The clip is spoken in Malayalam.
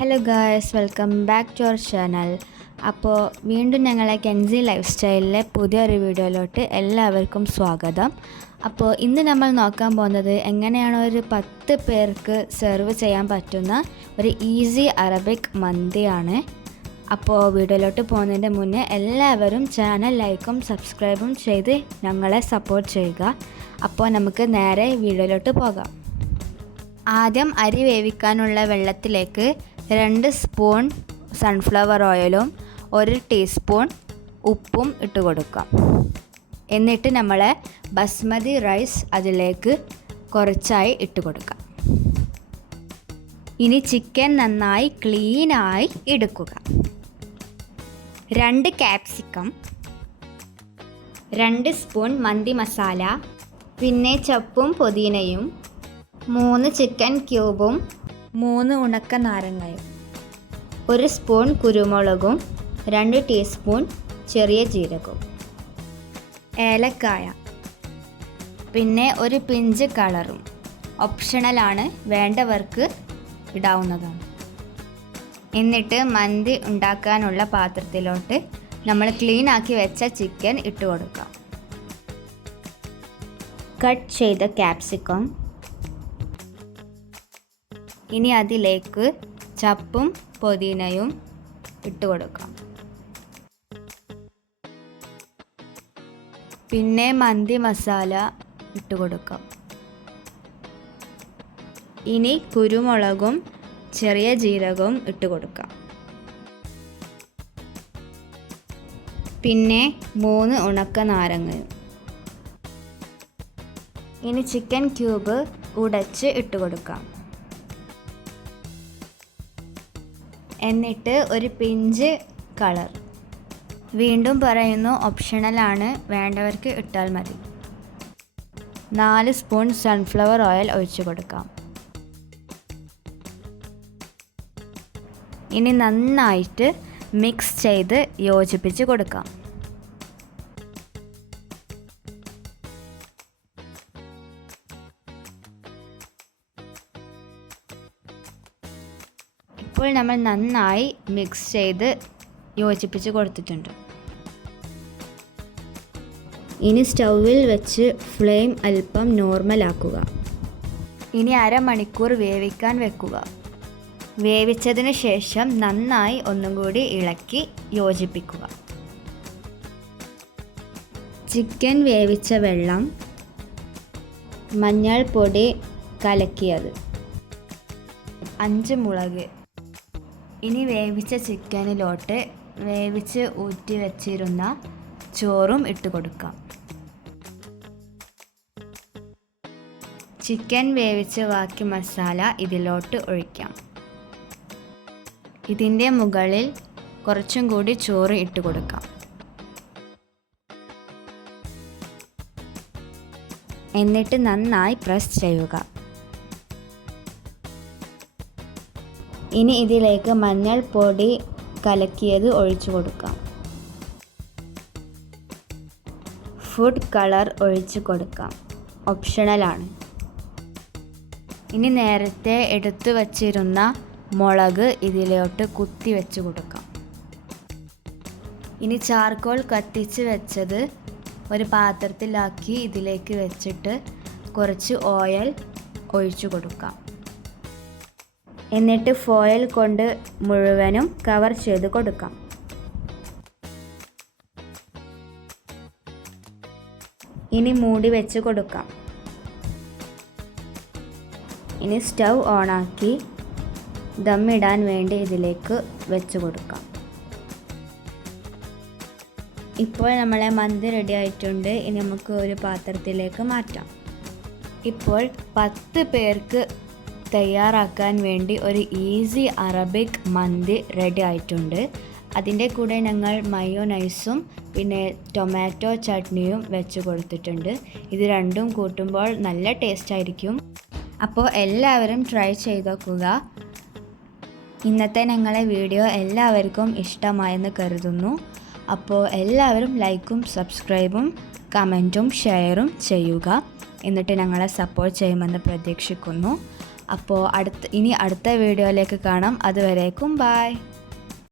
Hello guys, welcome back to our channel. അപ്പോൾ വീണ്ടും ഞങ്ങളെ കെൻസി ലൈഫ് സ്റ്റൈലിലെ പുതിയൊരു വീഡിയോയിലോട്ട് എല്ലാവർക്കും സ്വാഗതം. അപ്പോൾ ഇന്ന് നമ്മൾ നോക്കാൻ പോകുന്നത് എങ്ങനെയാണ് ഒരു 10 പേർക്ക് സെർവ് ചെയ്യാൻ പറ്റുന്ന ഒരു ഈസി അറബിക് മന്തിയാണ്. അപ്പോൾ വീഡിയോയിലോട്ട് പോകുന്നതിൻ്റെ മുന്നേ എല്ലാവരും ചാനൽ ലൈക്കും സബ്സ്ക്രൈബും ചെയ്ത് ഞങ്ങളെ സപ്പോർട്ട് ചെയ്യുക. അപ്പോൾ നമുക്ക് നേരെ വീഡിയോയിലോട്ട് പോകാം. ആദ്യം അരി വേവിക്കാനുള്ള വെള്ളത്തിലേക്ക് 2 സ്പൂൺ സൺഫ്ലവർ ഓയിലും 1 ടീസ്പൂൺ ഉപ്പും ഇട്ട് കൊടുക്കാം. എന്നിട്ട് നമ്മൾ ബസ്മതി റൈസ് അതിലേക്ക് കുറച്ചായി ഇട്ട് കൊടുക്കാം. ഇനി ചിക്കൻ നന്നായി ക്ലീനായി എടുക്കുക. 2 ക്യാപ്സിക്കം, 2 സ്പൂൺ മന്തി മസാല, പിന്നെ ചപ്പും പുതിനയും, 3 ചിക്കൻ ക്യൂബും, 3 ഉണക്ക നാരങ്ങയും, 1 സ്പൂൺ കുരുമുളകും, 2 ടീസ്പൂൺ ചെറിയ ജീരകവും, ഏലക്കായ, പിന്നെ ഒരു പിഞ്ച് കളറും ഓപ്ഷണലാണ്, വേണ്ടവർക്ക് ഇടാവുന്നതാണ്. എന്നിട്ട് മന്തി ഉണ്ടാക്കാനുള്ള പാത്രത്തിലോട്ട് നമ്മൾ ക്ലീൻ ആക്കി വെച്ച ചിക്കൻ ഇട്ട് കൊടുക്കാം. കട്ട് ചെയ്ത ക്യാപ്സിക്കം, ഇനി അതിലേക്ക് ചപ്പും പുതിനയും ഇട്ട് കൊടുക്കാം. പിന്നെ മന്തി മസാല ഇട്ട് കൊടുക്കാം. ഇനി കുരുമുളകും ചെറിയ ജീരകവും ഇട്ട് കൊടുക്കാം. പിന്നെ 3 ഉണക്ക നാരങ്ങയും. ഇനി ചിക്കൻ ക്യൂബ് ഉടച്ച് ഇട്ട് കൊടുക്കാം. എന്നിട്ട് ഒരു പിഞ്ച് കളർ, വീണ്ടും പറയുന്നു ഓപ്ഷണലാണ്, വേണ്ടവർക്ക് ഇട്ടാൽ മതി. 4 സ്പൂൺ സൺഫ്ലവർ ഓയിൽ ഒഴിച്ചു കൊടുക്കാം. ഇനി നന്നായിട്ട് മിക്സ് ചെയ്ത് യോജിപ്പിച്ച് കൊടുക്കാം. ഇപ്പോൾ നമ്മൾ നന്നായി മിക്സ് ചെയ്ത് യോജിപ്പിച്ച് കൊടുത്തിട്ടുണ്ട്. ഇനി സ്റ്റൗവിൽ വെച്ച് ഫ്ലെയിം അല്പം നോർമലാക്കുക. ഇനി അരമണിക്കൂർ വേവിക്കാൻ വെക്കുക. വേവിച്ചതിന് ശേഷം നന്നായി ഒന്നും കൂടി ഇളക്കി യോജിപ്പിക്കുക. ചിക്കൻ വേവിച്ച വെള്ളം, മഞ്ഞൾപ്പൊടി കലക്കിയത്, 5 മുളക്. ഇനി വേവിച്ച ചിക്കനിലോട്ട് വേവിച്ച് ഊറ്റി വെച്ചിരുന്ന ചോറും ഇട്ട് കൊടുക്കാം. ചിക്കൻ വേവിച്ച് ബാക്കി മസാല ഇതിലോട്ട് ഒഴിക്കാം. ഇതിൻ്റെ മുകളിൽ കുറച്ചും കൂടി ചോറ് ഇട്ട് കൊടുക്കാം. എന്നിട്ട് നന്നായി പ്രസ് ചെയ്യുക. ഇനി ഇതിലേക്ക് മഞ്ഞൾപ്പൊടി കലക്കിയത് ഒഴിച്ചു കൊടുക്കാം. ഫുഡ് കളർ ഒഴിച്ചു കൊടുക്കാം, ഓപ്ഷണലാണ്. ഇനി നേരത്തെ എടുത്തു വച്ചിരുന്ന മുളക് ഇതിലോട്ട് കുത്തി വെച്ച് കൊടുക്കാം. ഇനി ചാർക്കോൾ കത്തിച്ച് വെച്ചത് ഒരു പാത്രത്തിലാക്കി ഇതിലേക്ക് വെച്ചിട്ട് കുറച്ച് ഓയിൽ ഒഴിച്ചു കൊടുക്കാം. എന്നിട്ട് ഫോയിൽ കൊണ്ട് മുഴുവനും കവർ ചെയ്ത് കൊടുക്കാം. ഇനി മൂടി വെച്ച് കൊടുക്കാം. ഇനി സ്റ്റൗ ഓണാക്കി ദമ്മിടാൻ വേണ്ടി ഇതിലേക്ക് വെച്ച് കൊടുക്കാം. ഇപ്പോൾ നമ്മളെ മന്തി റെഡി ആയിട്ടുണ്ട്. ഇനി നമുക്ക് ഒരു പാത്രത്തിലേക്ക് മാറ്റാം. ഇപ്പോൾ 10 പേർക്ക് തയ്യാറാക്കാൻ വേണ്ടി ഒരു ഈസി അറബിക് മന്തി റെഡി ആയിട്ടുണ്ട്. അതിൻ്റെ കൂടെ ഞങ്ങൾ മയോനൈസും പിന്നെ ടൊമാറ്റോ ചട്നിയും വെച്ച് കൊടുത്തിട്ടുണ്ട്. ഇത് രണ്ടും കൂട്ടുമ്പോൾ നല്ല ടേസ്റ്റ് ആയിരിക്കും. അപ്പോൾ എല്ലാവരും ട്രൈ ചെയ്ത് നോക്കുക. ഇന്നത്തെ ഞങ്ങളെ വീഡിയോ എല്ലാവർക്കും ഇഷ്ടമായെന്ന് കരുതുന്നു. അപ്പോൾ എല്ലാവരും ലൈക്കും സബ്സ്ക്രൈബും കമൻറ്റും ഷെയറും ചെയ്യുക. എന്നിട്ട് ഞങ്ങളെ സപ്പോർട്ട് ചെയ്യുമെന്ന് പ്രതീക്ഷിക്കുന്നു. അപ്പോൾ ഇനി അടുത്ത വീഡിയോയിലേക്ക് കാണാം. അതുവരേക്കും ബായ്.